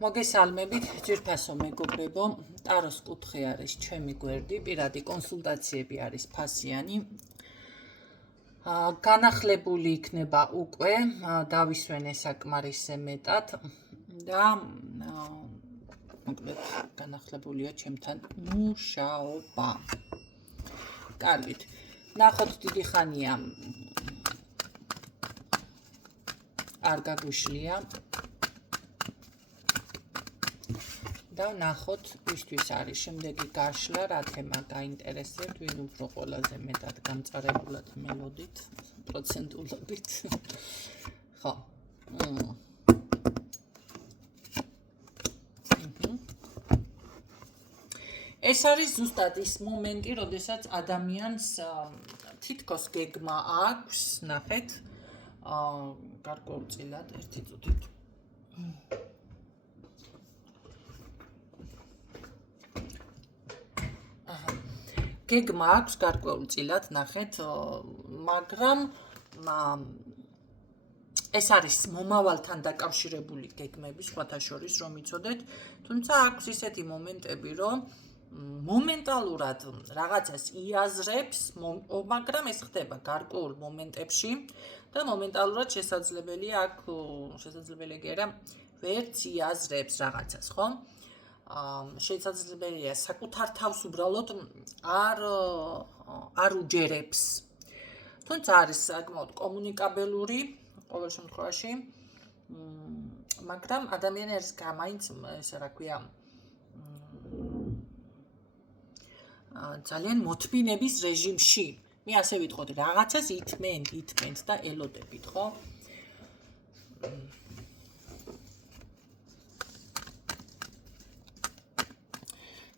მოგესალმებით, ძვირფასო მეგობრებო, ტაროს კუთხე არის ჩემი გვერდი, პირადი კონსულტაციები არის ფასიანი. განახლებული იქნება უკვე, დავისვენე საკმარისზე მეტად და მოკლედ განახლებულია ჩემთან მუშაობა. კარგით. ნახოთ დიდი ხანია არ გაგვიშლია. და ნახოთ ისთვის არის შემდეგი გაშლა, რა თემა გაინტერესებთ, ვინ უფრო ყველაზე მეტად გამწარებულად მელოდით, პროცენტულობით. ხო. ეს არის ზუსტად ის მომენტი, როდესაც ადამიანს თითქოს გეგმა აქვს, ნახეთ, გარკვეულწილად ერთი წუთით. გეგმა აქვს გარკვეულწილად, ნახეთ, მაგრამ ეს არის მომავალთან დაკავშირებული გეგმები, სხვათა შორის რომ იცოდეთ, თუმცა აქვს ისეთი მომენტები, რომ მომენტალურად რაღაცას იაზრებს, მაგრამ ეს ხდება გარკვეულ მომენტებში და მომენტალურად შესაძლებელია კი არა, ვერც იაზრებს რაღაცას, ხო? შესაძლებელია საკუთარ თავს უბრალოდ არ უჯერებს. თუმცა არის საკმაოდ კომუნიკაბელური ყოველ შემთხვევაში, მაგრამ ადამიანი არის მაინც, ესე რა ქვია, ძალიან მოთმინების რეჟიმში. მე ასე ვიტყოდი, რაღაცას ითმენთ და ელოდებით, ხო?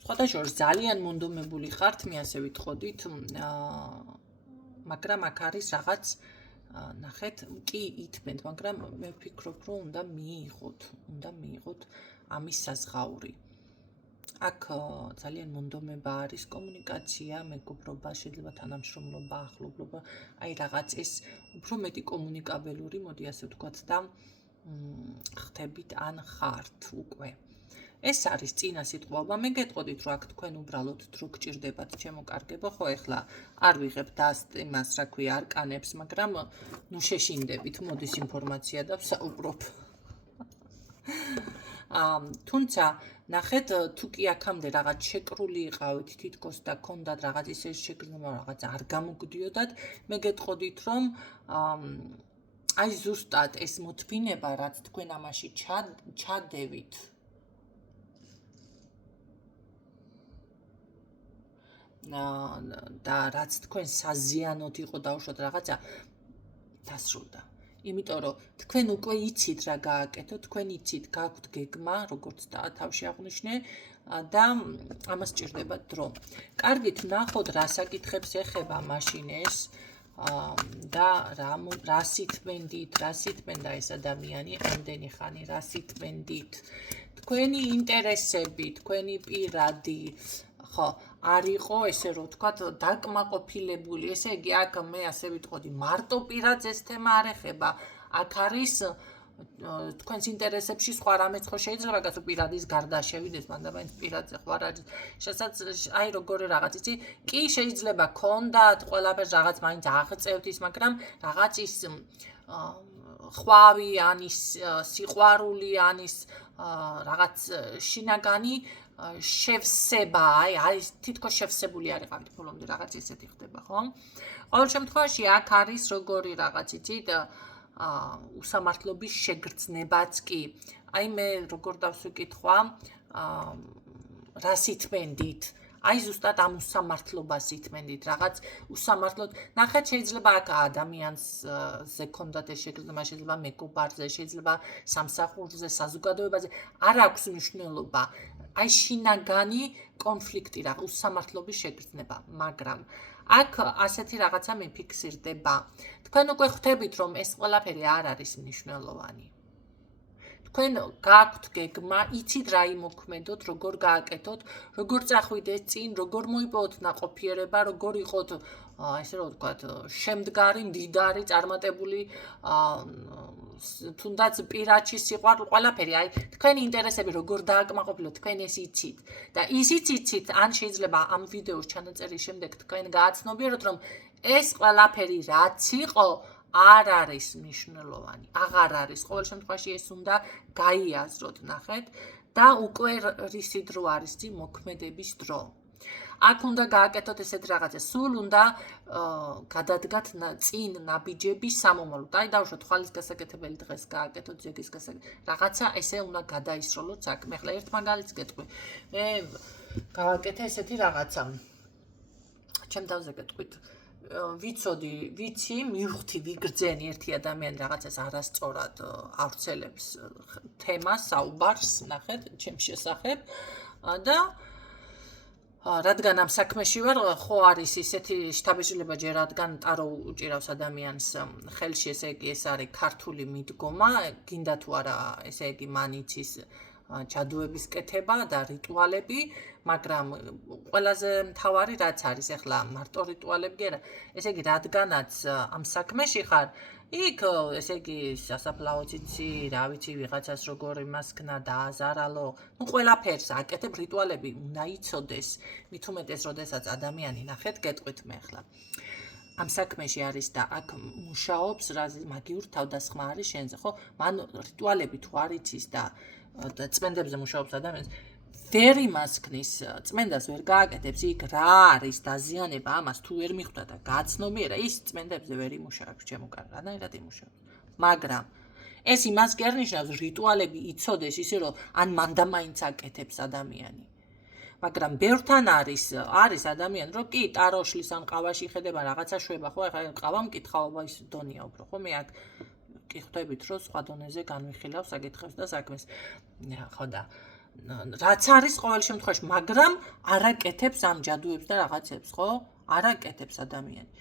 სხვათა შორის ძალიან მონდომებული ხართ, მე ასე ვიტყოდით, მაგრამ აქ არის რაღაც, ნახეთ, კი ითმენთ, მაგრამ მე ვფიქრობ, რომ უნდა მიიღოთ ამის საზღაური. აქ ძალიან მონდომება არის კომუნიკაცია, მეგობრობა, შეიძლება თანამშრომლობა, ახლობლობა, აი რაღაც ეს უფრო მეტი კომუნიკაბელური, მოდი ასე ვთქვათ და ხდებით ან ხართ უკვე. ეს არის წინა სიტყვაობა, მე გეტყოდით, რომ აქ თქვენ უბრალოდ დრო გჭირდებათ, ჩემო კარგებო, ხო, ეხლა არ ვიღებ იმას, რა ქვია, არკანებს, მაგრამ ნუ შეშინდებით, მოდის ინფორმაცია და ვსაუბრობ. თუმცა, ნახეთ, თუ კი აქამდე რაღაც შეკრული იყავით თითქოს და გქონდათ რაღაც ისე შეგრძნება, რაღაც არ გამოგდიოდათ, მე გეტყოდით, რომ აი ზუსტად ეს მოთმინება, რაც თქვენ ამაში ჩადევით, და რაც თქვენ საზიანოდ იყო დაუშვათ რაღაცა დასრულდა. იმიტომ რომ თქვენ უკვე იცით რა გააკეთოთ, თქვენ იცით, გაქვთ გეგმა, როგორც თავში აღვნიშნე და ამას სჭირდებათ დრო. კარგით, ნახოთ რა საკითხებს ეხება მაშინ ეს და რას ითმენდა ეს ადამიანი ამდენი ხანი, რას ითმენდით. თქვენი ინტერესები, თქვენი პირადი ხო, არ იყო, ესე რომ ვთქვათ, დაკმაყოფილებული, ესე იგი, აქ მე ასე ვიტყოდი, მარტო პირადს ეს თემა არ ეხება, აქ არის თქვენს ინტერესებში სხვა რამეც ხო შეიძლება გასო პირადის გარდა შევიდეს, მანდ პირადზე ხო არ არის, აი როგორი რაღაც, იცი, კი შეიძლება გქონდათ ყველაფერს რაღაც მაინც აღწევთ ის, მაგრამ რაღაც ის ხვავი ან ის სიყვარული ან ის რაღაც შინაგანი შევსება, აი თითქოს შევსებული არ იყავით ბოლომდე რაღაც ისეთი ხდება, ხო? ყოველ შემთხვევაში აქ არის როგორი რაღაც, იცით, უსამართლობის შეგრძნებაც კი. აი მე როგორ დავსვიკითხვა, რას ითმენდით? აი ზუსტად ამ უსამართლობას ითმენდით, რაღაც უსამართლოდ. ნახეთ, შეიძლება აქ ადამიანზე ქონდათ ეს შეგრძნება, შეიძლება მეგობარზე, შეიძლება სამსახურზე, საზოგადოებაზე, არ აქვს მნიშვნელობა. აი შინაგანი კონფლიქტი რა, უსამართლობის შეგრძნება, მაგრამ აქ ასეთი რაღაცა მიფიქსირდება. თქვენ უკვე ხვდებით, რომ ეს ყველაფერი არ არის მნიშვნელოვანი. თქვენ გაქვთ გეგმა, იცით რა იმოქმედოთ, როგორ გააკეთოთ, როგორ წახვიდეთ წინ, როგორ მოიპოვოთ ნაყოფიერება, როგორ იყოთ, ესე რომ ვთქვათ, შემდგარი, მდიდარი, წარმატებული თუნდაც პირაჩი სიყვარული ყველაფერი, აი თქვენი ინტერესები როგორ დააკმაყოფილოთ, თქვენ ეს იცით და ისიც იცით, ან შეიძლება ამ ვიდეოს ჩანაწერის შემდეგ თქვენ გააცნობიეროთ, რომ ეს ყველაფერი რაც იყო, არ არის მნიშვნელოვანი, აღარ არის. ყოველ შემთხვევაში ეს უნდა გაიაზროთ, ნახეთ და უკვე რისი დრო არის წინ მოქმედების დრო. აქ უნდა გააკეთოთ ესეთ რაღაცა, სულ უნდა გადადგათ წინ ნაბიჯები სამომავლოდ. აი დავუშვათ ხვალის გასაკეთებელი დღეს გააკეთოთ ზეგის რაღაცა ესე უნდა გადაისროლოთ საქმე. ახლა ერთ მაგალითს გეტყვი. მე გავაკეთე ესეთი რაღაცა. ჩემ თავზე გეტყვით. ვიცი, მივხვდი ვიგრძენი ერთი ადამიანი რაღაცას არასწორად ავრცელებს თემას, საუბარს, ნახეთ, ჩემ შესახებ და რადგან ამ საქმეში ვარ, ხო არის ისეთი შთაბეჭდილება ჯერ რადგან ტარო უჭირავს ადამიანს ხელში, ესე იგი ეს არის ქართული მიდგომა, გინდა თუ არა, ესე იგი მან იცის ჯადოების კეთება და რიტუალები, მაგრამ ყველაზე მთავარი რაც არის ახლა მარტო რიტუალები კი არა, ესე იგი რადგანაც ამ საქმეში ხარ, იქ ესე იგი სასაფლაოც იცი, რა ვიცი, ვიღაცას როგორ იმასქნა დააზარალო, ну ყველაფერს აკეთებ, რიტუალები უნდა იცოდეს, მით უმეტეს როდესაც ადამიანი ნახეთ, გეტყვით მე ახლა. ამ საქმეში არის და აქ მუშაობს, მაგიურ თავდასხმა არის შენზე, ხო? მან რიტუალები თუ არ იცის და წმენდებზე მუშაობს ადამიანს, ვერ იმასქნის, წმენდას ვერ გააკეთებს, იქ რა არის დაზიანება, ამას თუ ვერ მიხვდა და გააცნობიერა, ის წმენდებზე ვერ იმუშავებს, ჩემო კარგ, რანაირად იმუშავებს. მაგრამ ეს იმას კი არ ნიშნავს, რიტუალები იცოდეს ისე, რომ ან მანდა მაინც აკეთებს ადამიანი. მაგრამ ბევრთან არის ადამიანი, რომ კი ტაროშლის ან ყავაში ხედება რაღაცა შვება, ხო, ახლა ყავა მკითხაობა ის დონია უფრო, ხო, მე აქ კი ხვდებით, რომ სხვა დონეზე განვიხილავ საკითხებს და საქმეს. ხო და რაც არის ყოველ შემთხვევაში, მაგრამ არ აკეთებს ამ ჯადოებს და რაღაცებს, ხო? არ აკეთებს ადამიანი.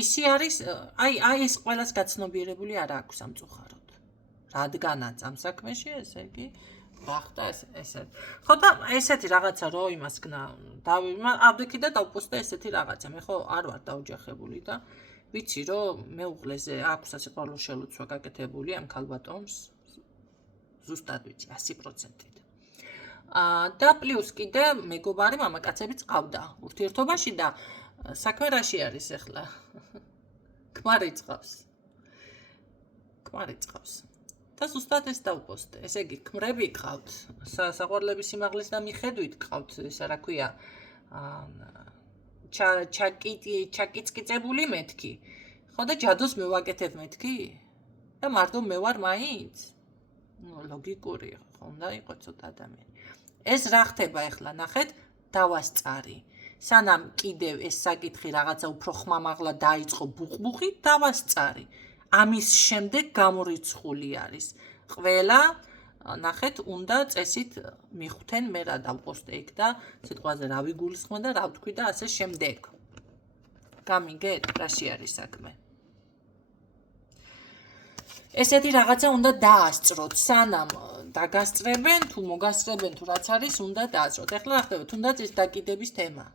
ისი არის, აი ეს ყველას გაცნობიერებული არ აქვს სამწუხაროდ. რადგანაც ამ საქმეში, ესე იგი, გახდა ესე. ხო და ესეთი რაღაცა რო იმასქნა, ავდექი და დავპოსტე ესეთი რაღაცა. მე ხო არ ვარ დაოჯახებული და ვიცი, რომ მეუღლეზე აქვს სასიყვარულო შელოცვა გაკეთებული ამ ქალბატონს. ზუსტად ვიცი, 100%-ით. და პლუს კიდე მეგობარი მამაკაცებიც ყავდა ურთიერთობაში და საქმე რაში არის ახლა? ქმარი წყავს. და ზუსტად ეს დავპოსტე. ესე იგი, ქმრები ყავთ, საყვარლების სიმაღლეს და მიხედვით ყავთ, ესა რა ქვია, ჩაკიწკიწებული მეთქი. ხო და ჯადოს მევაკეთებ მეთქი? და მარტო მე ვარ მაინც? ლოგიკური ხო უნდა იყოს ცოტა ადამიანი. ეს რა ხდება ახლა, ნახეთ, დავასწარი. სანამ კიდევ ეს საკითხი რაღაცა უფრო ხმამაღლა დაიწყო ბუხბუხი, დავასწარი. ამის შემდეგ გამორიცხული არის. ყველა, ნახეთ, უნდა წესით მიხვთენ, მე რა დავპოსტე იქ და სიტყვაზე რა ვიგულისხმე და რა ვთქვი და ასე შემდეგ. გამიგეთ, რაში არის საქმე? ესეთი რაღაცა უნდა დაასწროთ, სანამ დაგასწრებენ, თუ მოგასწრებენ, თუ რაც არის, უნდა დაასწროთ. ახლა რა ხდება, თუნდაც ეს დაკიდების თემა.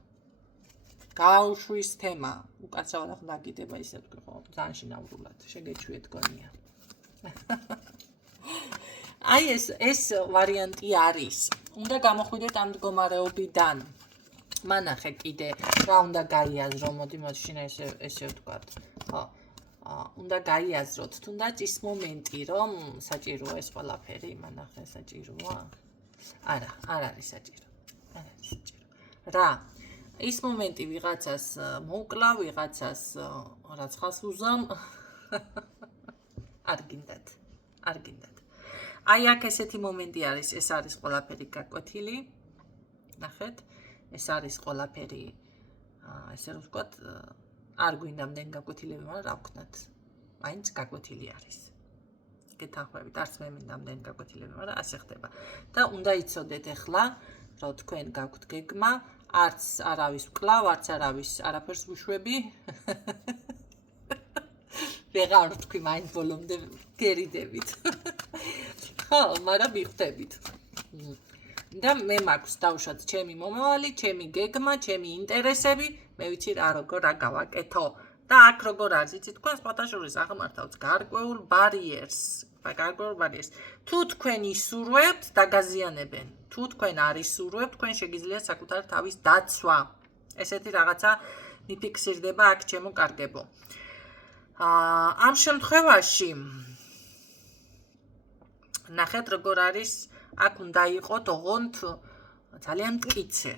გაუშვის თემა, უკაცრავად ახლა დაკიდება ისე თქვი, ხო, ძალიან შინაურულად, შეგეჩვიეთ გონია. აი ეს ვარიანტი არის. უნდა გამოხვიდეთ ამ მდგომარეობიდან. მანახე კიდე რა უნდა გაიაზრო, მოდი შინაე ესე ვთქვათ. ხო. უნდა გაიაზროთ, თუნდაც ის მომენტი, რომ საჭიროა ეს ყველაფერი, მანახე საჭიროა? არა, არ არის საჭირო. არ არის საჭირო. რა? ის მომენტი ვიღაცას მოვკლა, ვიღაცას რაცხას უზამ. არ გინდათ. აი აქ ესეთი მომენტი არის, ეს არის ყველაფერი გაკვეთილი. ნახეთ, ეს არის ყველაფერი, ესე რომ ვთქვათ, არ გვინდა მდენ გაკვეთილები, მაგრამ რა ვქნათ, მაინც გაკვეთილი არის. გეთანხმებით, არც მე მინდა მდენ გაკვეთილები, მაგრამ ასე ხდება. და უნდა იცოდეთ ახლა, რომ თქვენ გაქვთ გეგმა, არც არავის ვკლავ, არც არავის არაფერს ვუშვები. ვეღარ ვთქვი, მაინც ბოლომდე გერიდებით. ხო, მაგრამ მიხვდებით. და მე მაქვს დავუშვათ ჩემი მომავალი, ჩემი გეგმა, ჩემი ინტერესები, მე ვიცი რა როგორ რა გავაკეთო. და აქ როგორ არის, იცით, თქვენ სხვათა შორის აღმართავთ გარკვეულ ბარიერს, გარკვეული ეს. თუ თქვენ ისურვებთ, დაგაზიანებენ. თუ თქვენ არ ისურვებთ, თქვენ შეგიძლიათ საკუთარ თავის დაცვა. ესეთი რაღაცა მიფიქსირდება აქ ჩემო კარგებო. ამ შემთხვევაში ნახეთ როგორ არის, აქ უნდა იყოთ ოღონდ ძალიან მტკიცე.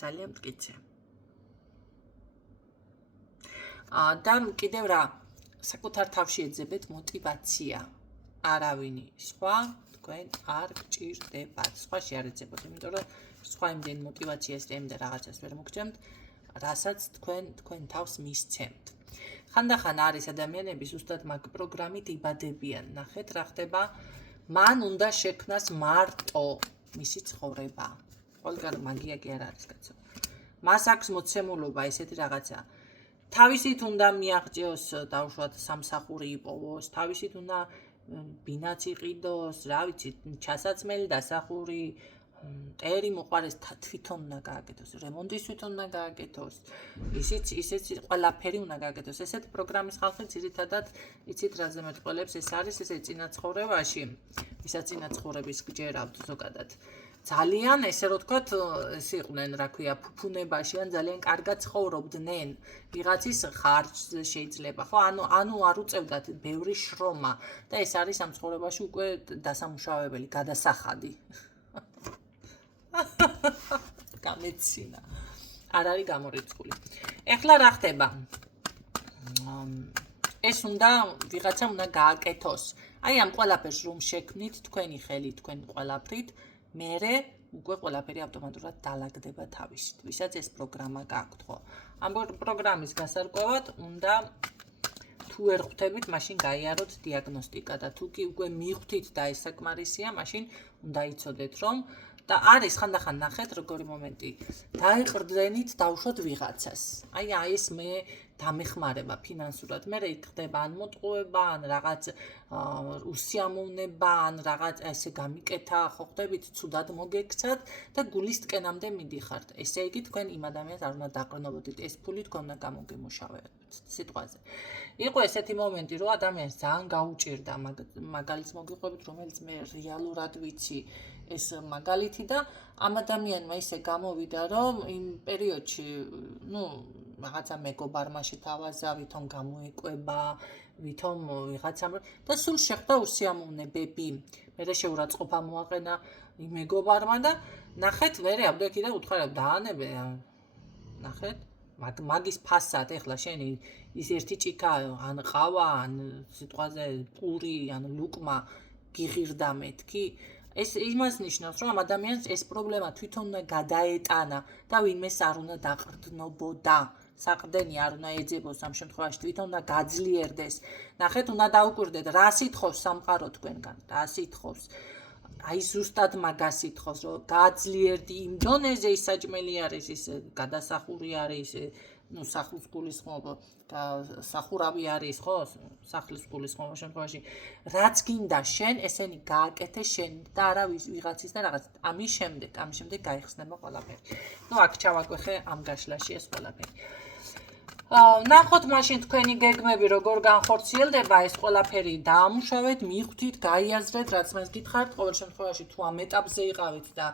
ძალიან მტკიცე. და კიდევ რა, საკუთარ თავში ეძებეთ მოტივაცია. არავინი სხვა თქვენ არ გჭირდებათ. სხვაში არ ეძებოთ, იმიტომ რომ სხვა იმდენ მოტივაციას და იმდენ რაღაცას ვერ მოგჭემთ, რასაც თქვენ თავს მისცემთ. ხანდახან არის ადამიანები ზუსტად მაგ პროგრამით იბადებიან. ნახეთ რა ხდება, მან უნდა შექმნას მარტო მისი ცხოვრება. ყველგან მაგია კი არ არის კაცო. მას აქვს მოცემულობა ესეთი რაღაცა. თავისით უნდა მიაღწიოს, დაუშვათ სამსახური იპოვოს, თავისით უნდა ბინაც იყიდოს, რა ვიცი, ჩასაცმელი დასახური, მტერი მოყარეს თვითონ უნდა გააკეთოს, რემონტის თვითონ უნდა გააკეთოს, ისიც ყველაფერი უნდა გააკეთოს. ესეთი პროგრამის ხალხი ძირითადად იცით რაზე მეტყველებს, ეს არის ესე წინაცხოვრებაში, ვისაც წინაცხოვრების გჯერავთ ზოგადად. ძალიან ესე რომ თქვათ, ეს იყვნენ, რა ქვია, ფუფუნებაში ან ძალიან კარგად ცხოვრობდნენ. ვიღაცის ხარჯზე შეიძლება, ხო? ანუ არ უწევდათ ბევრი შრომა და ეს არის ამ ცხოვრებაში უკვე დასამუშავებელი, გადასახადი. გამეცინა. არ არის გამორიცხული. ეხლა რა ხდება? ეს უნდა ვიღაცა უნდა გააკეთოს. აი ამ ყველაფერს რომ შექმნით თქვენი ხელით, თქვენ ყველაფრით, მერე უკვე ყველაფერი ავტომატურად დაალაგდება თავისით, ვისაც ეს პროგრამა გააქვთ, ხო? ამ პროგრამის გასარკვევად უნდა თუ ვერ ხვდებით, მაშინ გაიაროთ დიაგნოსტიკა და თუ კი უკვე მიხვდით და ეს საკმარისია, მაშინ უნდა იცოდეთ, რომ და არის ხანდახან ნახეთ როგორი მომენტი. დაიყრდნით დავუშვათ ვიღაცას. აი ეს მე დამეხმარება ფინანსურად. მე იქ ხდება ან მოტყუება, ან რაღაც უსიამოვნება, ან რაღაც ესე გამიკეთა, ხო ხდებით, ცუდად მოგექცათ და გულის ტკენამდე მიდიხართ. ესე იგი თქვენ იმ ადამიანს არ უნდა დაყრდნობოდით. ეს ფული თქვენ უნდა გამოგემუშავებთ სიტყვაზე. იყო ესეთი მომენტი, რომ ადამიანს ძალიან გაუჭირდა მაგალითს მოგიყვებით, რომელიც მე რეალურად ვიცი ეს მაგალითი და ამ ადამიანმა ისე გამოვიდა, რომ იმ პერიოდში, რაღაცა მეგობარმა შეთავაზა, ვითომ გამოეკვება, ვითომ ვიღაცამ და სულ შეხვდა უსიამოვნებები. მერე შეურაცხყოფა მოაყენა იმ მეგობარმა და ნახეთ, მერე აბდექი და უთხარებ დაანებე. ნახეთ, მაგის ფასად ეხლა შენი ის ერთი ჭიქა ან ყავა, ან სიტყვაზე პური, ან ლუკმა გიღირდა მეთქი. ეს იმას ნიშნავს, რომ ამ ადამიანს ეს პრობლემა თვითონ უნდა გადაეტანა და ვინმეს არ უნდა დაყრდნობოდა. საყრდენი არ უნდა ეძებოს ამ შემთხვევაში, თვითონ უნდა გაძლიერდეს. ნახეთ, უნდა დაუკვირდეთ, რა სიტყავს სამყარო თქვენგან, რა სიტყავს. აი ზუსტად მაგას სიტყავს, რომ გაძლიერდი იმ დონეზე ის საჭმელი არის, ის გადასახური არის, სახლის გულისხმობა, სახურავი არის, ხო? სახლის გულისხმობა შემთხვევაში, რაც გინდა შენ, ესენი გააკეთე შენ და არა ვიღაცის და რაღაც. ამის შემდეგ გაიხსნება ყველაფერი. აქ ჩავაკვეხე ამ გაშლაში ეს ყველაფერი. ნახოთ მაშინ თქვენი გეგმები როგორ განხორციელდება, ეს ყველაფერი დაამუშავეთ, მიხვდით, გაიაზრეთ, რაც მას გითხართ, ყოველ შემთხვევაში თუ ამ ეტაპზე იყავით და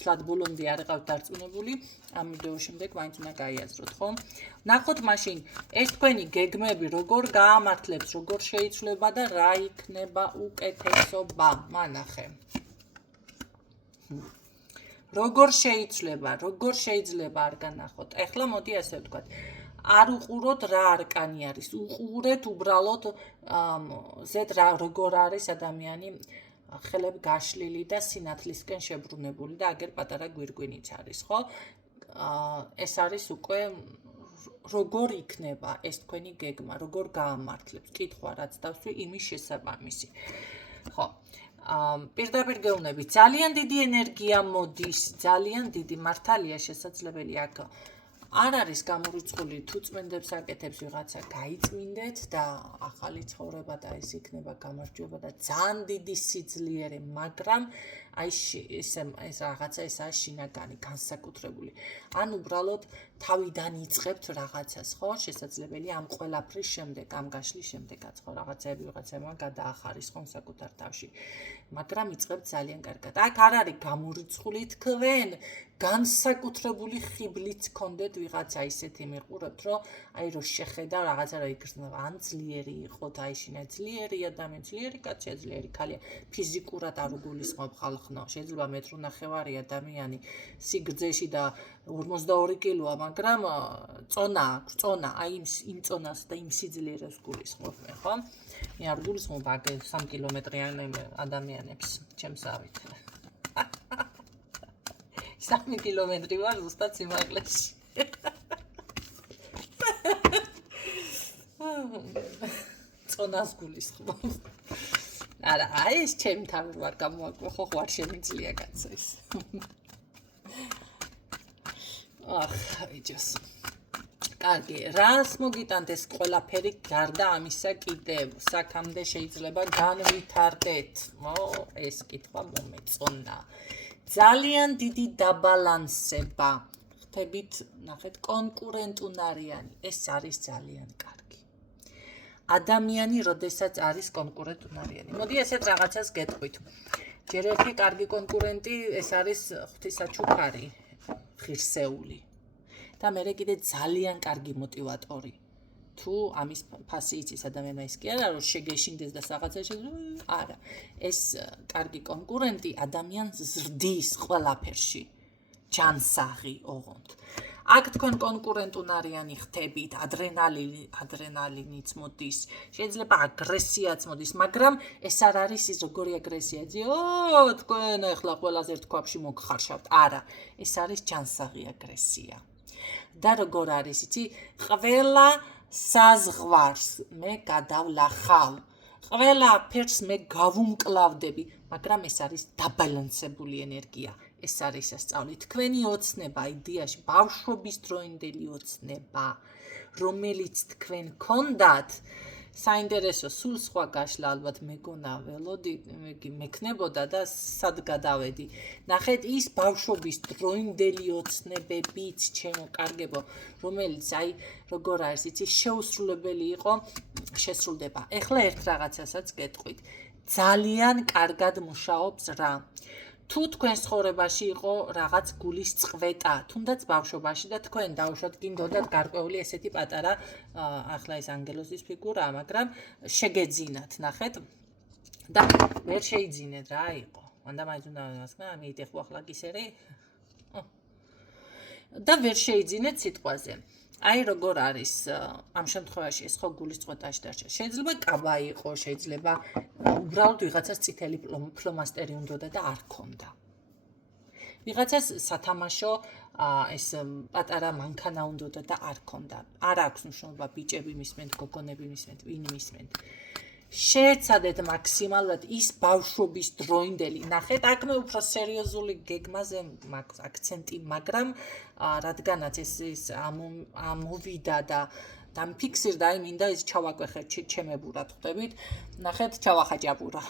თლად ბოლომდე არ იყავთ დარწმუნებული, ამ ვიდეოს შემდეგ მაინც უნდა გაიაზროთ, ხო? ნახოთ მაშინ ეს თქვენი გეგმები როგორ გაამართლებს, როგორ შეიცვლება და რა იქნება უკეთესობა. მანახე. როგორ შეიძლება არ განახოთ. ეხლა მოდი ასე ვთქვათ. არ უყუროთ რა არკანი არის. უყურეთ უბრალოდ ზედ როგორ არის ადამიანი ხელებ გაშლილი და სინათლისკენ შებრუნებული და აგერ პატარა გვირგვინიც არის, ხო? ეს არის უკვე როგორ იქნება ეს თქვენი გეგმა, როგორ გაამართლებს. კითხვა რაც დავსვი იმის შესაბამისი. ხო. პირდაპირ გეუბნებით, ძალიან დიდი ენერგია მოდის, ძალიან დიდი მართალია შესაძლებელი აქ არ არის გამორიცხული თუ წმენდებს აკეთებს ვიღაცა გაიწმინდეთ და ახალი ცხოვრება და ეს იქნება გამარჯვება და ძალიან დიდი სიძლიერე, მაგრამ აი ეს რაღაცა ესაა შინაგანი, განსაკუთრებული. ან უბრალოდ თავიდან იწყებთ რაღაცას, ხო? შესაძლებელია ამ ყველაფრის შემდეგ, ამ გაშლის შემდეგაც, ხო, რაღაცები ვიღაცებმა გადაახარისხონ საკუთარ თავში. მაგრამ იწყებთ ძალიან კარგად. აქ არ არის გამორიცხული თქვენ, განსაკუთრებული ხიბლიც გქონდეთ ვიღაცა ისეთი მიყურებთ, რომ აი რო შეხედა რაღაცა რა იგრძნობა, ან ძლიერი იყოთ, აი შინა ძლიერი ადამიანი, ძლიერი კაცია, ძლიერი ქალია, ფიზიკურად არ უგულისხმობ ხალხნო. შეიძლება 1.5 მეტრი ადამიანი სიგრძეში და 52 კილოა, მაგრამ წონა აქვს, წონა, აი იმ წონას და იმ სიძლიერეს გულისხმობ მე, ხო? მე არ გულისხმობ აქ 3 კილომეტრიან ადამიანებს, ჩემსავით. 3 კილომეტრი ვარ ზუსტად სიმაღლეში. წონას გულისხმობ. არა, აი ეს ჩემი თავი ვარ გამოაკვე, ხო არ შემიძლია კაცო ის. იჯოს. კარგი, რას მოგიტანთ ეს ყველაფერი გარდა ამისა კიდევ, საქამდე შეიძლება განვითარდეთ. ეს კითხვა მომეწონა. ძალიან დიდი დაბალანსება. ხთებით, ნახეთ, კონკურენტუნარიანი. ეს არის ძალიან კარგი. ადამიანი, როდესაც არის კონკურენტუნარიანი. მოდი ესეთ რაღაცას გეტყვით. ჯერ ერთი კარგი კონკურენტი, ეს არის ღვთისაჩუქარი, ღირსეული. და მე კიდე ძალიან კარგი მოტივატორი. თუ ამის ფასი იცის ადამიანმა ის კი არა, რომ შეგეშინდეს და რაღაცა არა. ეს კარგი კონკურენტი ადამიანს ზრდის ყველაფერში. ჯანსაღი, ოღონდ. აქ თქვენ კონკურენტუნარიანი ხდებით, ადრენალინიც მოდის, შეიძლება აგრესიაც მოდის, მაგრამ ეს არ არის ის როგორი აგრესია. თქვენ ახლა ყველაზე ერთ ქვაბში მოგხარშავთ. არა, ეს არის ჯანსაღი აგრესია. და როგორ არის, იცი, ყველა საზღვარს მე გადავლახავ. ყველაფერს მე გავუმკლავდები, მაგრამ ეს არის დაბალანსებული ენერგია. ეს არის სასწაული. თქვენი ოცნება იდეაში, ბავშვობის დროინდელი ოცნება, რომელიც თქვენ გქონდათ, საინტერესო სულ სხვა გაშლა ალბათ მეგონა ველოდი, მექნებოდა და სად გადავედი. ნახეთ, ის ბავშვობის დროინდელი ოცნებებიც, ჩემო კარგებო, რომელიც აი როგორ არის, იცი, შეუსრულებელი იყო, შესრულდება. ეხლა ერთ რაღაცასაც გეტყვით. ძალიან კარგად მუშაობს რა. თუ თქვენ ცხოვრებაში იყო რაღაც გულის წყვეტა, თუნდაც ბავშვობაში და თქვენ დაუშვათ გინდოდათ გარკვეული ესეთი პატარა, ახლა ეს ანგელოზის ფიგურაა, მაგრამ შეგეძინათ, ნახეთ. და ვერ შეიძინეთ რა იყო. მანდა მაინც უნდა მასკნა, მიიტეხო ახლა გისერი. და ვერ შეიძინეთ სიტყვაზე. აი როგორ არის ამ შემთხვევაში ეს ხო გულის წყვეტაში დარჩა. შეიძლება კაბა იყო, შეიძლება უბრალოდ ვიღაცას წითელი ფლომასტერი უნდოდა და არ ქონდა. ვიღაცას სათამაშო ეს პატარა მანქანა უნდოდა და არ ქონდა. არ აქვს მნიშვნელობა ბიჭები მისმენთ, გოგონები მისმენთ, ვინ მისმენთ. შეეცადეთ მაქსიმალურად ის ბავშვობის დროინდელი. ნახეთ, აქ მე უფრო სერიოზული გეგმაზე მაქვს აქცენტი, მაგრამ რადგანაც ეს ამოვიდა და დამფიქსირდა, აი მინდა ის ჩავაკვეხე ჩემებურად ხვდებით. ნახეთ, ჩავახაჭაპურა.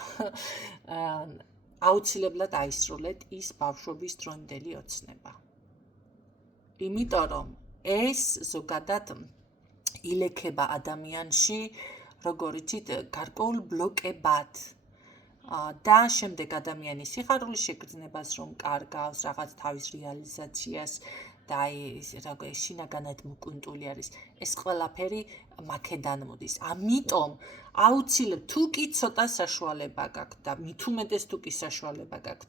აუცილებლად აისრულეთ ის ბავშვობის დროინდელი ოცნება. იმიტომ რომ ეს ზოგადად ილექება ადამიანში როგორ იცით, გარკვეულ ბლოკებად და შემდეგ ადამიანის სიხარულის შეგრძნებას რომ კარგავს, რაღაც თავის რეალიზაციას და აი შინაგანად მოკვინტული არის. ეს ყველაფერი მაქედან მოდის. ამიტომ აუცილებლად თუ კი ცოტა საშუალება გაქვთ და მით უმეტეს თუ კი საშუალება გაქვთ,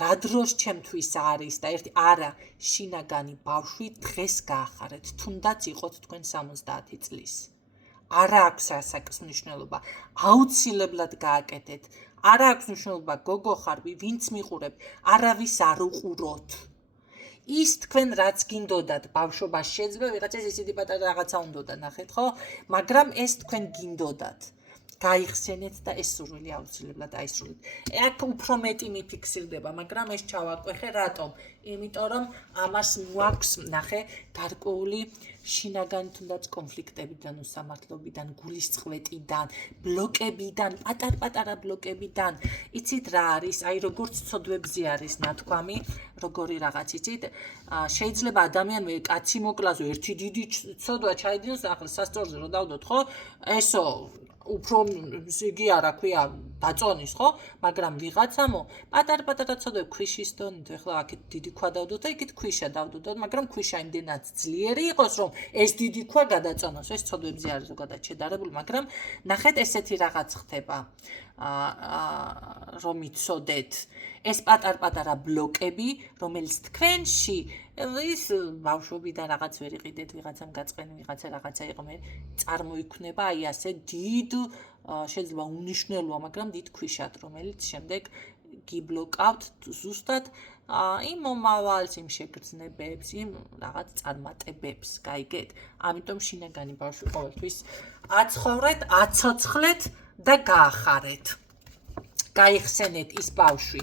რა დროს ჩემთვის არის და ერთი არა, შინაგანი ბავშვი დღეს გაახარეთ, თუნდაც იყოთ თქვენ 70 წლის. არ აქვს ასაკის მნიშვნელობა. აუცილებლად გააკეთეთ. არ აქვს მნიშვნელობა გოგო ხარ, ვინც მიყურებ, არავის არ უყუროთ. ის თქვენ რაც გინდოდათ ბავშვობაში, შეიძლება ვიღაცას ისეთი პატარა რაღაცა უნდოდა, ნახეთ, ხო? მაგრამ ეს თქვენ გინდოდათ. გაიხსენეთ და ეს სურვილი აუცილებლად აისრულეთ. აქ უფრო მეტი მიფიქსირდება, მაგრამ ეს ჩავაკვეხე რატომ? იმიტომ რომ ამას მოაქვს ნახე გარკვეული შინაგანი თუნდაც კონფლიქტებიდან, უსამართლობიდან, გულისწყლეტიდან, ბლოკებიდან, პატარ-პატარა ბლოკებიდან. იცით რა არის? აი როგორც ცოდვებზე არის ნათქვამი, როგორი რაღაც იცით? შეიძლება ადამიანმა კაცი მოკლას ერთი დიდი ცოდვა ჩაიდინოს, ახლა სასწორზე რო დავდოთ, ხო? ესო უფრო იგი არა ქვია დაწონის, ხო? მაგრამ ვიღაცამო პატარ-პატარა ცოდვები ქვიშის დონით, ეხლა აქეთ დიდი ქვა დავდოთ და იქით ქვიშა დავდოთ, მაგრამ ქვიშა იმდენად ძლიერი იყოს, რომ ეს დიდი ქვა გადაწონოს. ეს ცოდვებზე არის ზოგადად შედარებული, მაგრამ ნახეთ ესეთი რაღაც ხდება. რომ იცოდეთ ეს პატარ-პატარა ბლოკები, რომელიც თქვენში ის ბავშვობიდან რაღაც ვერ იყიდეთ, ვიღაცამ გაწყენი, ვიღაცა რაღაცა იყო, მე წარმოიქმნება აი ასე დიდ შეიძლება უნიშნელოა, მაგრამ დიდ ქვიშად, რომელიც შემდეგ გიბლოკავთ ზუსტად იმ მომავალს, იმ შეგრძნებებს, იმ რაღაც წარმატებებს, გაიგეთ? ამიტომ შინაგანი ბავშვი ყოველთვის აცხოვრეთ, აცოცხლეთ და გაახარეთ. გაიხსენეთ ის ბავშვი.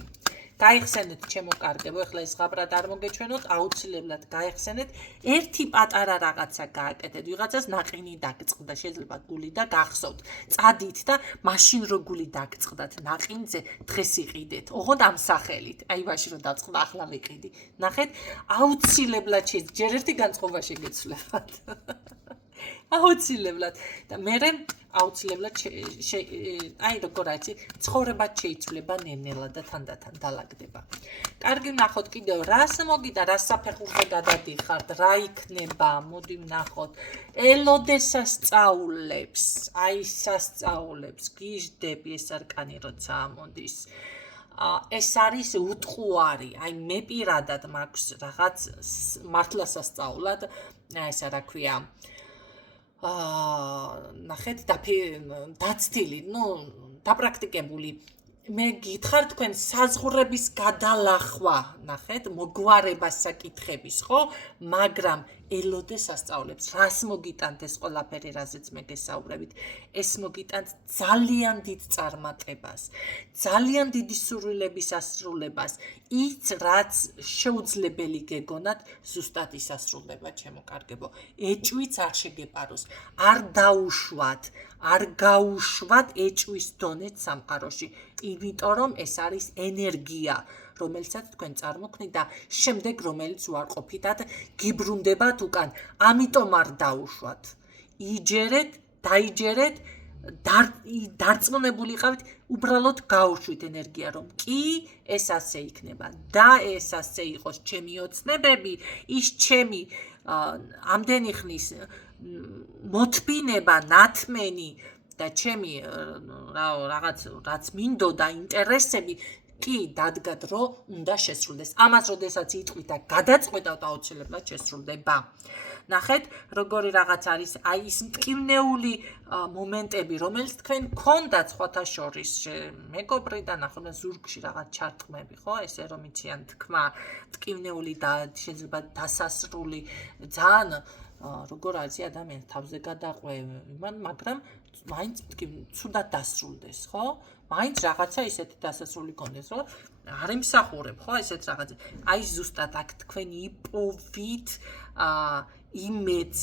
გაიხსენეთ ჩემო კარგებო, ეხლა ეს ღაბრად არ მოგეჩვენოთ, აუცილებლად გაიხსენეთ, ერთი პატარა რაღაცა გააკეთეთ, ვიღაცას ნაყინი დაგწყდა, შეიძლება გული და გახსოვთ. წადით და მაშინ რო გული დაგწყდათ ნაყინზე, დღეს იყიდეთ. ოღონდ ამ სახელით. აი მაშინ რო დაწყდა, ახლა ვიყიდი. ნახეთ, აუცილებლად ჯერ ერთი განწყობა შეგეცვლებათ. აუცილებლად და მე აუცილებლად აი როგორ არის ცხოვრება შეიცვლება ნენელა და თანდათან დალაგდება. კარგი ვნახოთ კიდევ რას მოგიდა, რა საფეხურზე გადადიხართ, რა იქნება, მოდი ვნახოთ. ელოდეს სასწაულებს, აი სასწაულებს გიждები ეს არკანი როცა ამოდის. ეს არის უტყუარი, აი მე პირადად მაქვს რაღაც მართლა სასწაულად, ესა რა ქვია ნახეთ დაცდილი, დაპრაქტიკებული. მე გითხარ თქვენ საზღვრების გადალახვა, ნახეთ, მოგვარება საკითხების, ხო? მაგრამ ელოდე სასწაულებს, რას მოგიტანთ ეს ყველაფერი, რაზეც მე გესაუბრებით? ეს მოგიტანთ ძალიან დიდ წარმატებას, ძალიან დიდი სურვილების ასრულებას, ის რაც შეუძლებელი გეგონათ, ზუსტად ის ასრულდება, ჩემო კარგებო. ეჭვიც არ შეგეპაროს, არ დაუშვათ, არ გაუშვათ ეჭვის დონეთ სამყაროში, იმიტომ რომ ეს არის ენერგია, რომელსაც თქვენ წარმოქმნით და შემდეგ რომელიც უარყოფითად გიბრუნდებათ უკან. ამიტომ არ დაუშვათ. იჯერეთ, დაიჯერეთ, დარწმუნებული იყავით, უბრალოდ გაუშვით ენერგია, რომ კი ეს ასე იქნება და ეს ასე იყოს ჩემი ოცნებები, ის ჩემი ამდენი ხნის მოთბინება, ნათმენი და ჩემი რაც მინდოდა ინტერესები კი დადგათ, რომ უნდა შესრულდეს. ამას როდესაც იტყვით და გადაწყვეტავთ, აუცილებლად შესრულდება. ნახეთ, როგორი რაღაც არის, აი ის მტკივნეული მომენტები, რომელიც თქვენ გქონდათ სხვათა შორის, მეგობრი და ნახოთ ზურგში რაღაც ჩარტყმები, ხო? ესე რომ იციან თქმა, მტკივნეული და შეიძლება დასასრული, ძალიან როგორ არის ადამიანს თავზე გადაყვება, მაგრამ მაინც ცუდად დასრულდეს, ხო? მაინც რაღაცა ისეთი დასასრული კონდეს, რომ არ იმსახურებ, ხო, ესეთ რაღაცა. აი ზუსტად აქ თქვენ იპოვით იმედს,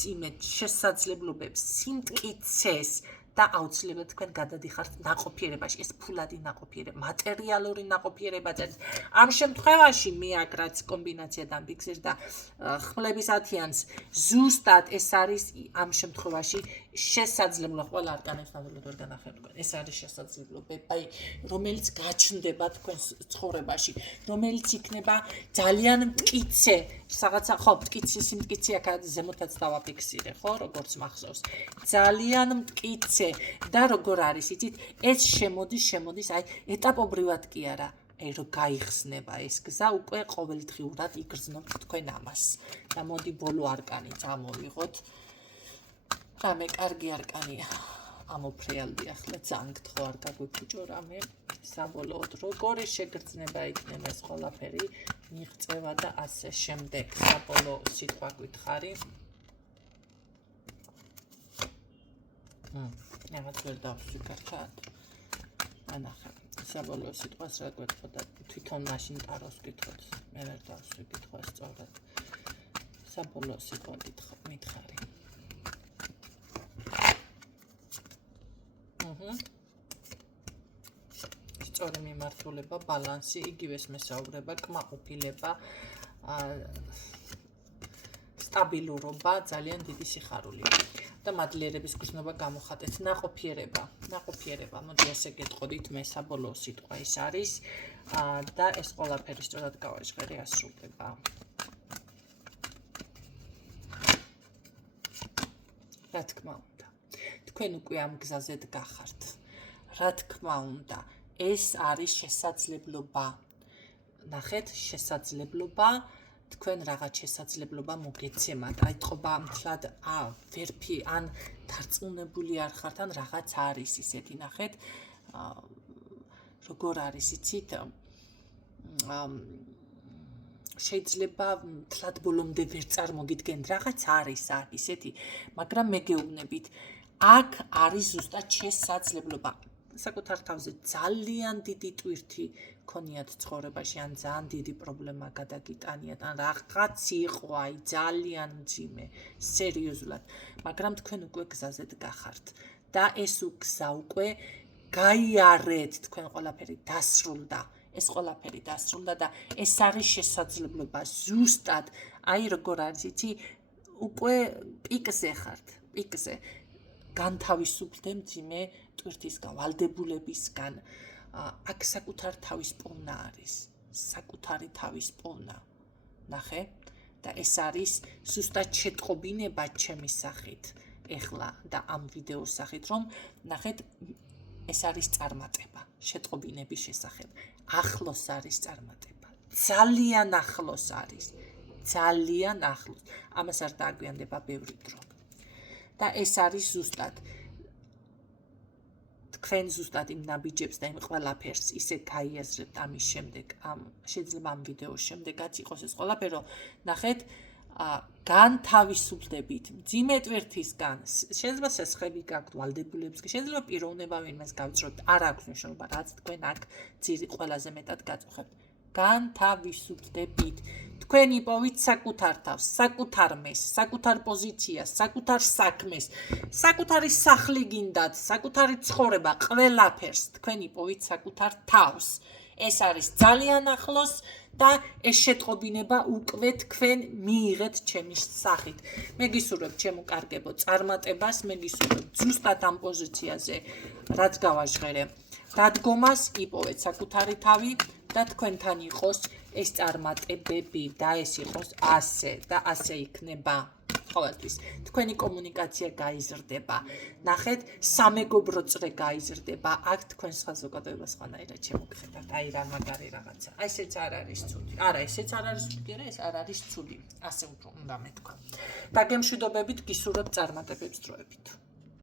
შესაძლებლობებს, სიმტკიცეს და აუცილებლად თქვენ გადადიხართ ნაყოფიერებაში, ეს ფულადი ნაყოფიერება, მატერიალური ნაყოფიერებაც არის. ამ შემთხვევაში მე აქ რაც კომბინაცია დამფიქსირ და ხმლების ათიანს ზუსტად ეს არის ამ შემთხვევაში შესაძლებლობა, ყველა არკანებს ნამდვილად ვერ განახერხებთ თქვენ. ეს არის შესაძლებლობა, რომელიც გაჩნდება თქვენს ცხოვრებაში, რომელიც იქნება ძალიან მტკიცე, რაღაცა ხო, მტკიცე, სიმტკიცე აქ ზემოთაც დავაფიქსირე, ხო, როგორც მახსოვს. ძალიან მტკიცე და როგორ არის, იცით, ეს შემოდის, აი ეტაპობრივად კი არა, აი რომ გაიხსნება ეს გზა, უკვე ყოველდღიურად იგრძნობთ თქვენ ამას. და მოდი ბოლო არკანი წამოვიღოთ. და მე კარგი არკანი ამოფრიალდი ახლა ძალიან გთხოვ არ გაგვიფუჭო რამე საბოლოოდ როგორი შეგრძნება იქნება ეს ყველაფერი მიღწევა და ასე შემდეგ. საბოლოო სიტყვა გითხარი. რაღაც ვერ დავსვი კარგად. ანახე. საბოლოო სიტყვას რა გვეთქო და თვითონ მაშინ ტაროს გითხოთ. მე ვერ დავსვი კითხვას სწორად. საბოლოო სიტყვა მითხარი. სწორი მიმართულება, ბალანსი, იგივეს მესაუბრება, კმაყოფილება, სტაბილურობა, ძალიან დიდი სიხარული. და მადლიერების გრძნობა გამოხატეთ. ნაყოფიერება, მოდი ასე გეტყოდით, მე საბოლოო სიტყვა ის არის და ეს ყველაფერი სწორად გავაჟღერე ასრულდება. რა თქმა უნდა, თქვენ უკვე ამ გზაზე დგახართ. რა თქმა უნდა, ეს არის შესაძლებლობა. ნახეთ, შესაძლებლობა, თქვენ რაღაც შესაძლებლობა მოგეცემათ. აი თქობა მთლად ვერფი ან დარწმუნებული არ ხართ, ან რაღაც არის ისეთი, ნახეთ, როგორ არის იცით? შეიძლება მთლად ბოლომდე ვერ წარმოგიდგენთ, რაღაც არის აქ ისეთი, მაგრამ მე გეუბნებით, აქ არის ზუსტად შესაძლებლობა. საკუთარ თავზე ძალიან დიდი ტვირთი ქონიათ ცხოვრებაში, ან ძალიან დიდი პრობლემა გადაგიტანიათ, ან რაღაც იყო, აი ძალიან მძიმე, სერიოზულად, მაგრამ თქვენ უკვე გზაზე დგახართ და ეს გზა უკვე გაიარეთ, თქვენ ყველაფერი დასრულდა. ეს ყველაფერი დასრულდა და ეს არის შესაძლებლობა. ზუსტად, აი როგორ არის, იცი, უკვე პიკზე ხართ, პიკზე. განთავისუფლდე მძიმე ტვირთისგან, ვალდებულებისგან. აქ საკუთარ თავის პოვნა არის, საკუთარი თავის პოვნა. ნახე? და ეს არის ზუსტად შეტყობინება ჩემი სახით. ეხლა და ამ ვიდეოს სახით, რომ ნახეთ, ეს არის წარმატება, შეტყობინების შესახებ. ახლოს არის წარმატება. ძალიან ახლოს არის. ძალიან ახლოს. ამას არ დააგვიანდება ბევრი დრო. და ეს არის ზუსტად თქვენ ზუსტად იმ ნაბიჯებს და იმ ყველაფერს ისე გაიაზრებთ ამის შემდეგ, შეიძლება ამ ვიდეოს შემდეგაც იყოს ეს ყველაფერი, რომ ნახეთ, განთავისუფლდებით მძიმე ტვირთისგან, შეიძლება სესხები გაქვთ, ვალდებულებისგან, შეიძლება პიროვნება ვინმეს გავწროთ, არ აქვს მნიშვნელობა, რაც თქვენ აქ ყველაზე მეტად გაწუხებთ. განთავისუფლდებით. თქვენ იპოვით საკუთარ თავს, საკუთარ მეს, საკუთარ პოზიციას, საკუთარ საქმეს, საკუთარი სახლი გინდათ, საკუთარი ცხოვრება, ყველაფერს თქვენ იპოვით საკუთარ თავს. ეს არის ძალიან ახლოს და ეს შეტყობინება უკვე თქვენ მიიღეთ ჩემი სახით. მე გისურვებ ჩემო კარგებო წარმატებას, მე გისურვებ ზუსტად ამ პოზიციაზე, რაც გავაჟღერე, დადგომას იპოვეთ საკუთარი თავი და თქვენთან იყოს ეს წარმატებები და ეს იყოს ასე და ასე იქნება ყოველთვის. თქვენი კომუნიკაცია გაიზრდება. ნახეთ, სამეგობრო წრე გაიზრდება. აქ თქვენ სხვა ზოგადოება სხვანაირად შემოგხედავთ. აი რა მაგარი რაღაცა. აი ესეც არ არის ცუდი. არა, ესეც არ არის ცუდი, ეს არ არის ცუდი. ასე უფრო უნდა მეთქვა. და გემშვიდობებით გისურვებ წარმატებებს დროებით.